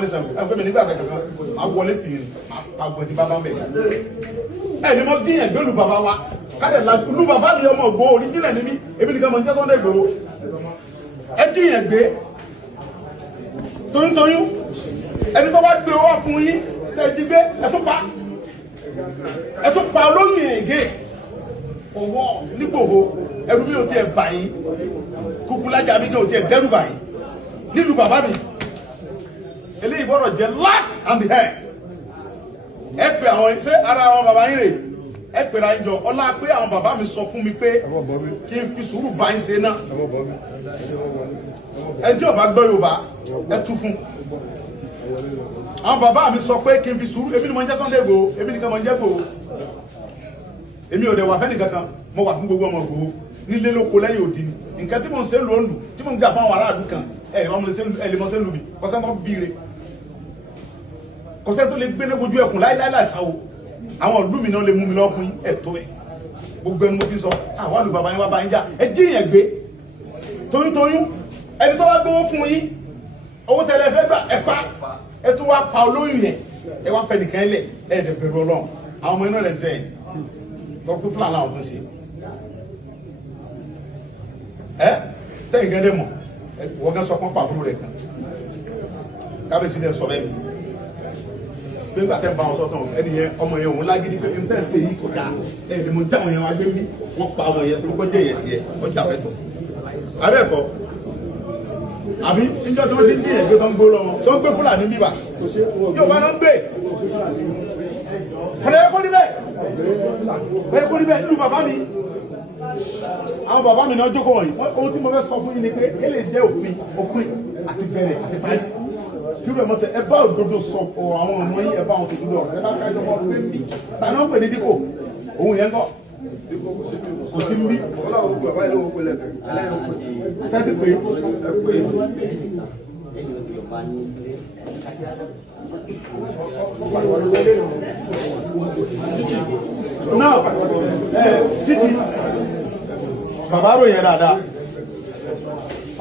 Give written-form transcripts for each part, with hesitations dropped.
wá ní Ṣàngó ẹgbẹ́ mi nígbà kankan máa wọlé tì yín máa gbọ̀n tí bàbá bẹ̀ ẹ̀ ni mo dín ẹ̀gbẹ́ lu bàbá wa kádẹ̀ la lu bàbá mi ọmọ ògbó oríjìnà níbí ebi nìkan mọ̀ ń jẹ́ Sunday Igboho ẹ dín ẹ̀gbẹ́ toyúntoyún ẹni tó bá gbé owó fún yín tẹ̀ jí gbé ẹ tún pa olóyìn ẹ̀gẹ́ ọwọ́ nígbòho ẹrú mi ò tiẹ̀ bà yín Kúkúlájà mi kò tiẹ̀ dẹ́rù bà yín nílùú bàbá mi eléyìí gbọ́dọ̀ jẹ́ last and the head ẹ pè àwọn ṣé ara àwọn bàbá yín rè ẹ pèrè àyíjọ ọlá pé àwọn bàbá mi sọ fún mi pé kí n fi sùúrù bá yín ṣe náà ẹ tí ó bá gbọ́ Yorùbá ẹ tú fún àwọn bàbá mi sọ pé kí n fi sùúrù èmi ni mo ń jẹ́ Sunday Igboho èmi nìkan mo ń jẹ́ Igboho èmi ò dẹ̀ wà fẹ́ni kankan mo wà fún gbogbo ọmọ Igboho nílé lóko lẹ́yìn òdì nǹkan tí mo ń ṣe lóòlù tí mo ń gbà fún àwọn aráàlú kan ẹ lè mọ sẹ́lù mi kọ́sẹ́ mọ́ bíire kọ́sẹ́ tó lè gbé ní ojú ẹkùn láíláí láìsáwò àwọn ìlú mi náà lè mú mi lọ́ọ́ fún ẹ̀tọ́ ẹ̀ gbogbo ẹni mo fi sọ àwọn àlù bàbá yín wá bá yín jà ẹ jí yẹn gbé toyúntoyún ẹni tó wá gbówó fún yín owó tẹ́lẹ̀ fẹ́ gbà ẹ pa ẹ tún wá pa olóyún yẹn ẹ wá fẹ́ nìkan lẹ̀ ẹ dẹ̀ bẹ̀rù Ọlọ́run àwọn ọmọ iná rẹ̀ sẹ́yìn tọ́kú fúlàní àwọn tó ń ṣe ẹ tẹ́yìn gẹ́gẹ́ mọ̀ wọ́n kẹ́ sọ pọ́n pàbúrò rẹ̀ kan kábíyèsí dẹ̀ sọ bẹ́ẹ̀ bí nígbà tẹ́ ń bá wọn sọ́tàn ẹni yẹn ọmọ yẹn òun lágídí pé n tẹ́ ń ṣe yìí kò dáa ẹni ni mo já wọn yẹn wá gbé mi wọ́n pa wọn yẹn tó kọ́ jẹ́ yẹn tiẹ̀ wọ́n jà fẹ́tọ̀ abẹ́ẹ̀kọ́ àbí níjọ́ tí wọ́n ti ń dín ẹ̀gbẹ́ tó ń gbó lọ́wọ́ tí wọ́n gbé fúlàní bíbà yóò bá náà ń gbé ọ̀rẹ́ ẹ̀kọ́ níbẹ̀ ẹ̀kọ́ níbẹ̀ nílùú bàbá mi àwọn bàbá mi náà jókòó wọ̀nyí ohun tí mo fẹ́ sọ fún yín ni pé kí lè jẹ́ òpin àti bẹ̀rẹ̀ àti parí kí ló mọ̀ sẹ́ ẹ bá òdodo sọ àwọn ọmọ yín ẹ bá wọn tòjú lọ ẹ bá fẹ́ jọ fọ́ pé mi tàbí wọ́n pè ní díkò òun yẹn kọ́ kò sí ń bí sẹ́tì pé náà títí bàbá ròyìn dáadáa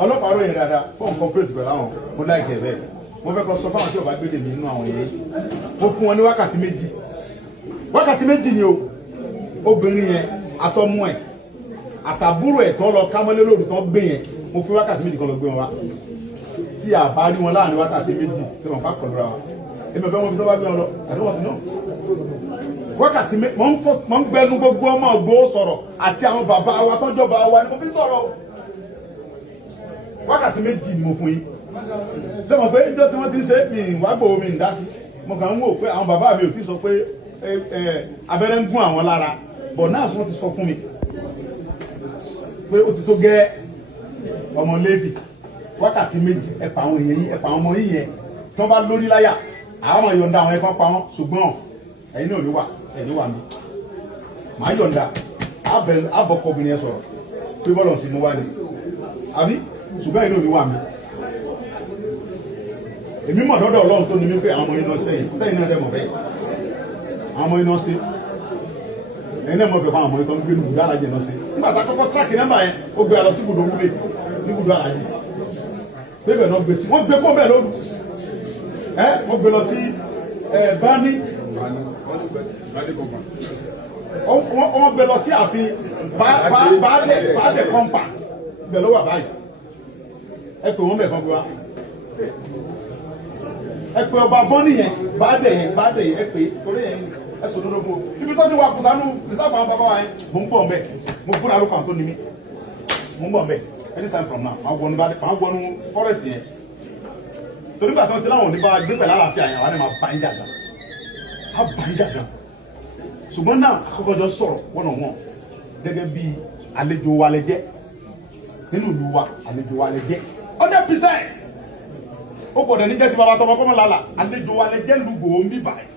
ọlọ́pàá ròyìn dáadáa fún corporate pẹ̀lú àwọn mo láìkẹ́ bẹ́ẹ̀ mo fẹ́ kọ́ sọ fáwọn tí ò bá gbé dèmí nínú àwọn yẹn mo fún wọn ní wákàtí méjì ni o obìnrin yẹn àtọmú ẹ̀ àtàbúrò ẹ̀ tó lọ kámọ́lé lóru tó gbé yẹn mo fi wákàtí méjì kan lọ gbé wọn wá tí a bá rí wọn láàrin wákàtí méjì tí wọn bá kọlu ra wa èmi ò fẹ́ wọn bí tó bá gbé wọn lọ àdúgbò tí náà wákàtí mọ̀ ń gbẹnu gbogbo ọmọ Ìgbòho sọ̀rọ̀ àti àwọn bàbá wa tọ́jọ́ bá wa ni mo fi sọ̀rọ̀ wákàtí méjì ni mo fún yín tí wọ́n pé ìjọ tí wọ́n ti ń ṣe mi wá gbòho mi ń dá sí mo kàn ń wò pé àwọn bàbá mi ò ti sọ pé abẹ́rẹ́ ń gún àwọn lára bọ̀ náà wọ́n ti sọ fún mi pé ó ti tó gẹ́ ọmọ Léfì wákàtí méjì ẹ̀pà àwọn èèyàn yìí ẹ̀pà àwọn ọmọ yìí yẹn tí wọ́n bá lórí láyà àwọn ọmọ yọ̀ǹda àwọn ẹ̀kọ́ pa wọn ṣùgbọ́n ẹ̀yin náà ló wà ẹ̀yin wà mí màá yọ̀ǹda àbọ̀kọ̀ obìnrin yẹn sọ̀rọ̀ pé bọ́lọ̀ sí mo wá ní àbí ṣùgbọ́n ẹ̀yin náà ló wà mí èmi mọ̀ lọ́dọ̀ Ọlọ́run tó ní mí pé àwọn ọmọ iná sẹ́yìn sẹ́yìn náà dẹ̀ mọ̀ bẹ́ẹ̀ àwọn ọmọ iná sí ẹ̀yin náà mọ̀ bẹ́ẹ̀ fún àwọn ọmọ iná tó ń gbé lù dára jẹ̀ náà sí nígbà tá a kọ́kọ́ tíráàkì nọ́mbà yẹn ó gbé alọ sí ibùdó wúlé ní ibùdó àlàjì bébẹ̀ náà gbé sí wọ́n gbé kó bẹ́ẹ̀ lóru wọ́n gbé lọ sí bani wọ́n gbé lọ sí ààfin baálẹ̀ kọ́ńpà bẹ̀ ló wà báyìí ẹ pè wọ́n bẹ̀ kan gbé wa ẹ pè ọba bọ́ọ̀nì yẹn baálẹ̀ yẹn ẹ pè torí yẹn ẹ sọ dúró fún o ibi tó ti wà kùsánú ìsáfà àwọn bàbá wa yẹn mo ń bọ̀ mbẹ́ mo fúnra ló kàn tó ní mi mo ń bọ̀ mbẹ́ anytime from now máa wọnú forest yẹn torí gbà tó ń ti láwọn oníbà gbé pẹ̀lú àlàáfíà yẹn wà ní máa bá ń jà gan á bá ń jà gan ṣùgbọ́n náà àkọ́kọ́jọ sọ̀rọ̀ wọ́nà wọn gẹ́gẹ́ bí àlejò wa lẹ jẹ́ nínú ìlú wa àlejò wa lẹ jẹ́ 100% ó gbọ́dọ̀ ní jẹ́ ti bàbá tọmọ kọ́mọ lálà àlejò wa lẹ jẹ́ lùgbò ń bí báyìí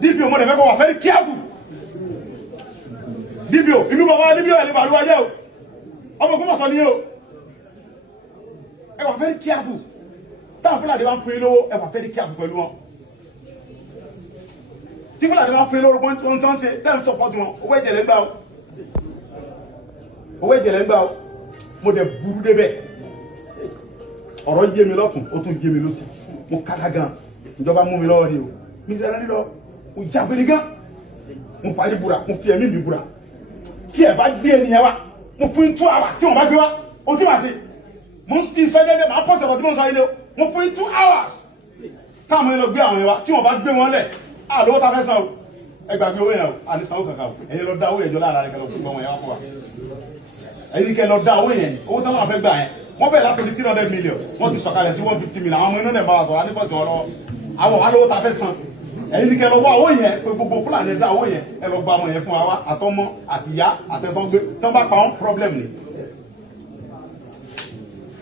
DPO mo dẹ̀ fẹ́ kọ́ wà very careful DPO inú bàbá DPO ẹ̀ lè bàrú wáyé o ọmọ kó mọ̀ sọ ní o ẹ wà very careful táwọn Fúlàní bá ń fún yín lówó ẹ wà very careful pẹ̀lú wọn tí Fúlàní bá ń fún yín lówó ohun tó ń ṣe tẹ́lẹ̀ support wọn owó ẹ̀jẹ̀ lẹ́ ń gbà o owó ẹ̀jẹ̀ lẹ́ ń gbà o mo dẹ̀ burú débẹ̀ ọ̀rọ̀ yé mi lọ́tún ó tún yé mi lọ́sì mo kàkà gan ìjọba mú mi lọ́wọ́ ni o mi sẹ́ni lọ mo jágbére gan mo fàájì búra mo fi ẹ̀mí mi búra tí ẹ bá gbé ènìyàn wa mo fún 2 hours tí wọ́n bá gbé wa o tí ma ṣe mo ń sọ déédéé máa pọ̀ sẹ̀kọ̀ tí mo ń sọ ilé o mo fún 2 hours káàmù yẹn lọ gbé àwọn yẹn wa tí wọ́n bá gbé wọn lẹ̀ àlówó ta fẹ́ san o ẹ gbàgbé owó yẹn o àní sanwó kankan o ẹ̀yin lọ dá owó yẹn jọ lára rẹ̀ kẹ́ lọ fún ìgbọ̀n yẹn wá fún wa ẹ̀yin kẹ́ lọ dá owó yẹn owó táwọn afẹ́ gbà yẹn wọ́n bẹ̀rẹ̀ láti 300 million wọ́n ti sọ̀kalẹ̀ sí 150 million àwọn ọmọ iná náà bá wa sọ̀rọ̀ anífọ̀tì wọn lọ́wọ́ àwọn alówó ta fẹ́ san ẹ̀yin ní kẹ́ lọ wá owó yẹn pé gbogbo Fúlàní dá owó yẹn ẹ lọ gba ọmọ yẹn fún wa àtọmọ àtìyá àtẹ̀tọ́ gbé tán bá pa wọn problem ni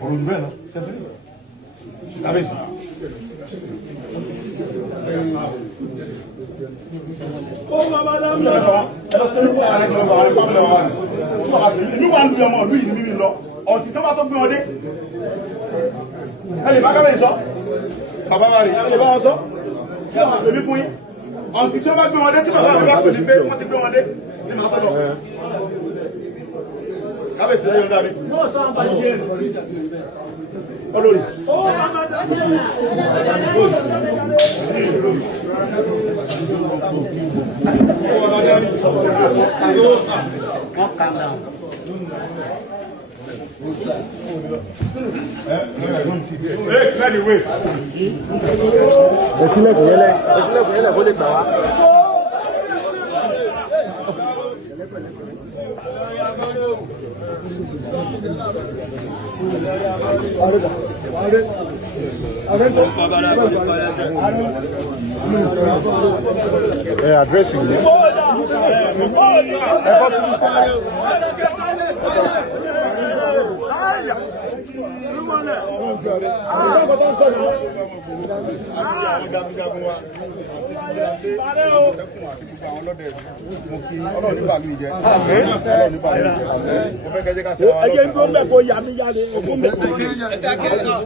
ọ̀rọ̀ ìlú bẹ́ẹ̀ lọ sẹ́fẹ́ kábíyèsí. ẹ lọ sẹ́ni fún ara ẹgbẹ́ ọ̀rọ̀ ẹ̀fọ́ ọ̀rọ̀ wa ìlú wa ń lu ọmọ ìlú yìí mímí lọ ọ̀tí tó bá tó gbé wọn dé ẹ lè bá kábíyèsí sọ bàbá wa rè ẹ lè bá wọn sọ fún àwọn àgbèmí fún yín ọ̀tí tí wọ́n bá gbé wọn dé tí bàbá mi bá pè ní pé wọ́n ti gbé wọn dé ní màá tọ́ lọ. kábíyèsí ẹ yọ̀ǹda mi. olórí. Ẹ̀sílẹ̀kùn yẹlẹ̀ kó lè gbà wá. Àdírẹ́sì yìí.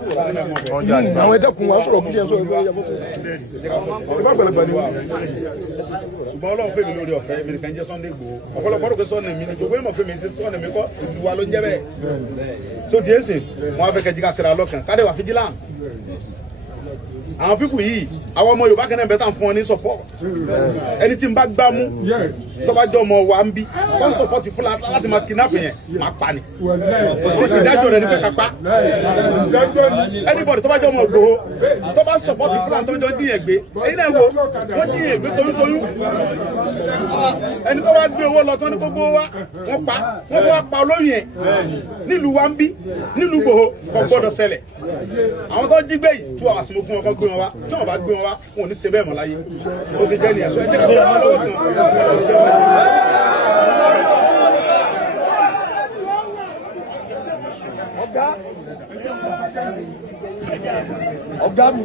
Àwọn ẹ̀dẹ́kun wa sọ̀rọ̀ kúrò ẹ̀sọ́ ìgbà ìyàbọ̀ tó. Ṣùgbọ́n Ọlọ́run fèmí lórí ọ̀fẹ́ mi nìkan jẹ́ Sunday Igboho. Ọ̀pọ̀lọpọ̀ rò pé sọ́ọ̀nì mi ni gbogbo ìmọ̀ fèmí sí sọ́ọ̀nì mi kọ́ ìlú wa ló ń jẹ́ bẹ́ẹ̀. So ti èsì wọn á fẹ́ kẹ́jí ká sẹ́ra lọ́kàn ká dé wà vigilant. Àwọn pípù yìí àwọn ọmọ Yorùbá kẹ́nẹ́ bẹ́ẹ̀ tàn fún wọn ní support. Ẹni tí n bá gbá mú tọ́ba jẹ́ ọmọ wa ń bí wọ́n support Fúlàní láti máa kidnap yẹn máa pa ni. Òṣìṣẹ́ ìdájọ́ rẹ̀ ní pé kápá. Anybody tọ́ba jẹ́ ọmọ Ìgbòho tọ́ba support Fúlàní tó ń jọ díyẹn gbé ẹ̀yin náà wo wọ́n díyẹn gbé toyúntoyún. Ẹni tó wá gbé owó lọ tán ní gbogbo wa wọ́n pa wọ́n fẹ́ wá pa olóyè nílùú wa ń bí nílùú Ìgbòho kò gbọ́dọ̀ ṣẹlẹ̀. Àwọn tó jí gbé yìí 2 hours mo fún wọn kó gbé wọn wá tí wọn bá gbé wọn wá wọn ò ní ṣe bẹ́ẹ̀ mọ́ láyé ó ti jẹ́ nìyẹn sọ ẹ jẹ́ ká fẹ́ wọn lọ́wọ́ kan. Ọ̀gá mi.